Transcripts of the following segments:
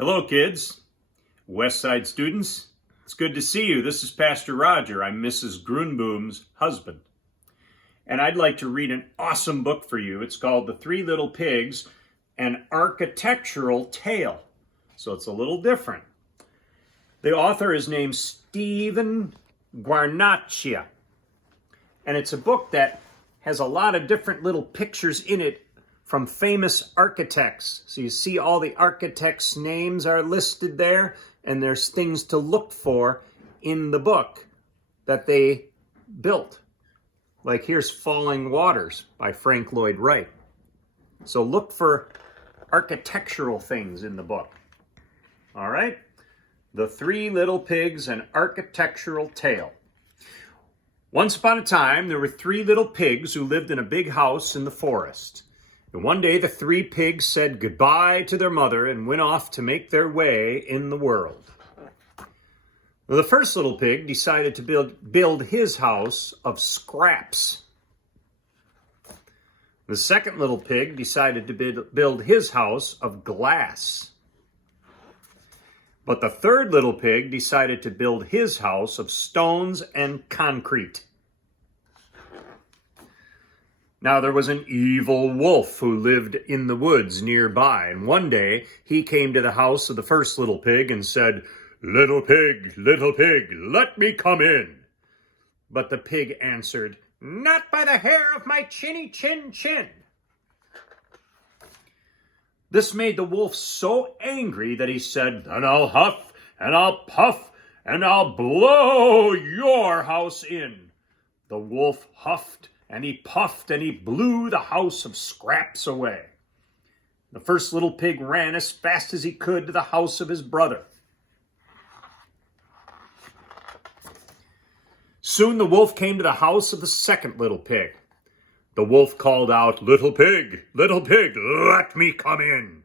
Hello, kids. West Side students. It's good to see you. This is Pastor Roger. I'm Mrs. Grunboom's husband. And I'd like to read an awesome book for you. It's called The Three Little Pigs, An Architectural Tale. So it's a little different. The author is named Stephen Guarnaccia. And it's a book that has a lot of different little pictures in it from famous architects. So you see all the architects' names are listed there, and there's things to look for in the book that they built. Like here's Falling Waters by Frank Lloyd Wright. So look for architectural things in the book. All right? The Three Little Pigs, An Architectural Tale. Once upon a time, there were three little pigs who lived in a big house in the forest. And one day the three pigs said goodbye to their mother and went off to make their way in the world. Well, the first little pig decided to build his house of scraps. The second little pig decided to build his house of glass. But the third little pig decided to build his house of stones and concrete. Now there was an evil wolf who lived in the woods nearby, and one day he came to the house of the first little pig and said, little pig, let me come in." But the pig answered, "Not by the hair of my chinny chin chin." This made the wolf so angry that he said, "Then I'll huff, and I'll puff, and I'll blow your house in." The wolf huffed, and he puffed, and he blew the house of scraps away. The first little pig ran as fast as he could to the house of his brother. Soon the wolf came to the house of the second little pig. The wolf called out, little pig, let me come in."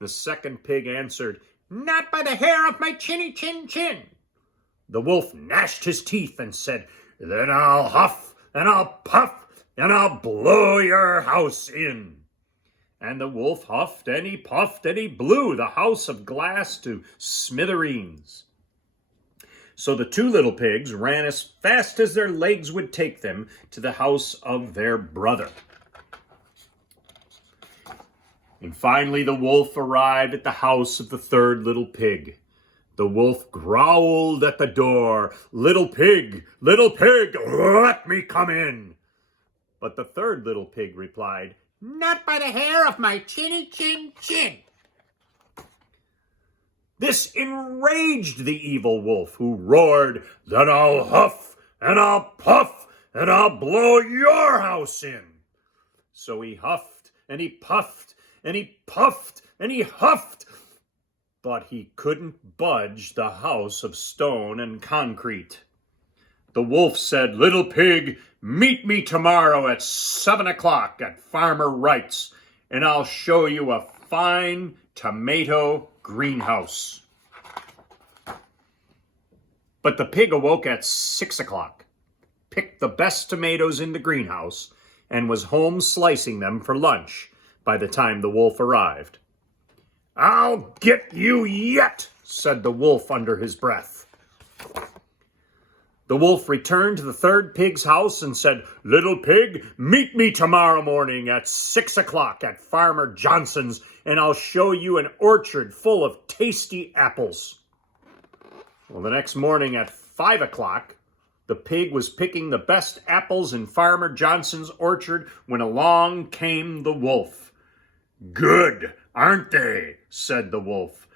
The second pig answered, "Not by the hair of my chinny chin chin." The wolf gnashed his teeth and said, "Then I'll huff, and I'll puff, and I'll blow your house in." And the wolf huffed, and he puffed, and he blew the house of glass to smithereens. So the two little pigs ran as fast as their legs would take them to the house of their brother. And finally the wolf arrived at the house of the third little pig. The wolf growled at the door, little pig, let me come in." But the third little pig replied, "Not by the hair of my chinny chin chin." This enraged the evil wolf, who roared, "Then I'll huff, and I'll puff, and I'll blow your house in." So he huffed, and he puffed, and he puffed, and he huffed, but he couldn't budge the house of stone and concrete. The wolf said, "Little pig, meet me tomorrow at 7 o'clock at Farmer Wright's, and I'll show you a fine tomato greenhouse." But the pig awoke at 6 o'clock, picked the best tomatoes in the greenhouse, and was home slicing them for lunch by the time the wolf arrived. "I'll get you yet," said the wolf under his breath. The wolf returned to the third pig's house and said, "Little pig, meet me tomorrow morning at 6 o'clock at Farmer Johnson's, and I'll show you an orchard full of tasty apples." Well, the next morning at 5 o'clock, the pig was picking the best apples in Farmer Johnson's orchard when along came the wolf. "Good, aren't they?" said the wolf.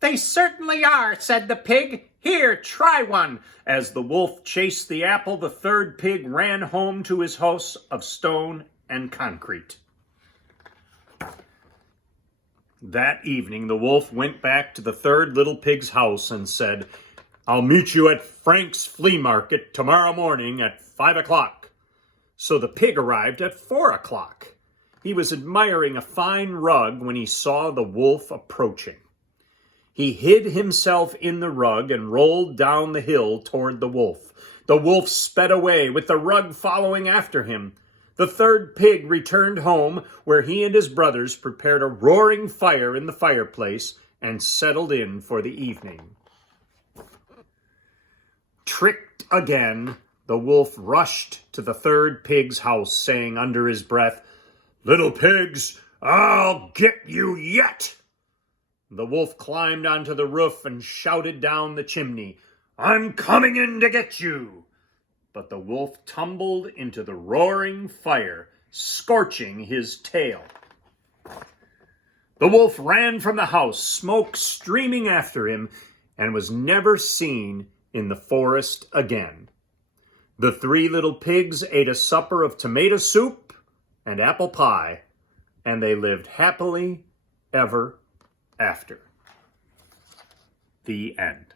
"They certainly are," said the pig. "Here, try one." As the wolf chased the apple, the third pig ran home to his house of stone and concrete. That evening, the wolf went back to the third little pig's house and said, "I'll meet you at Frank's flea market tomorrow morning at 5 o'clock. So the pig arrived at 4 o'clock. He was admiring a fine rug when he saw the wolf approaching. He hid himself in the rug and rolled down the hill toward the wolf. The wolf sped away, with the rug following after him. The third pig returned home, where he and his brothers prepared a roaring fire in the fireplace and settled in for the evening. Tricked again, the wolf rushed to the third pig's house, saying under his breath, "Little pigs, I'll get you yet!" The wolf climbed onto the roof and shouted down the chimney, "I'm coming in to get you!" But the wolf tumbled into the roaring fire, scorching his tail. The wolf ran from the house, smoke streaming after him, and was never seen in the forest again. The three little pigs ate a supper of tomato soup and apple pie, and they lived happily ever after. The end.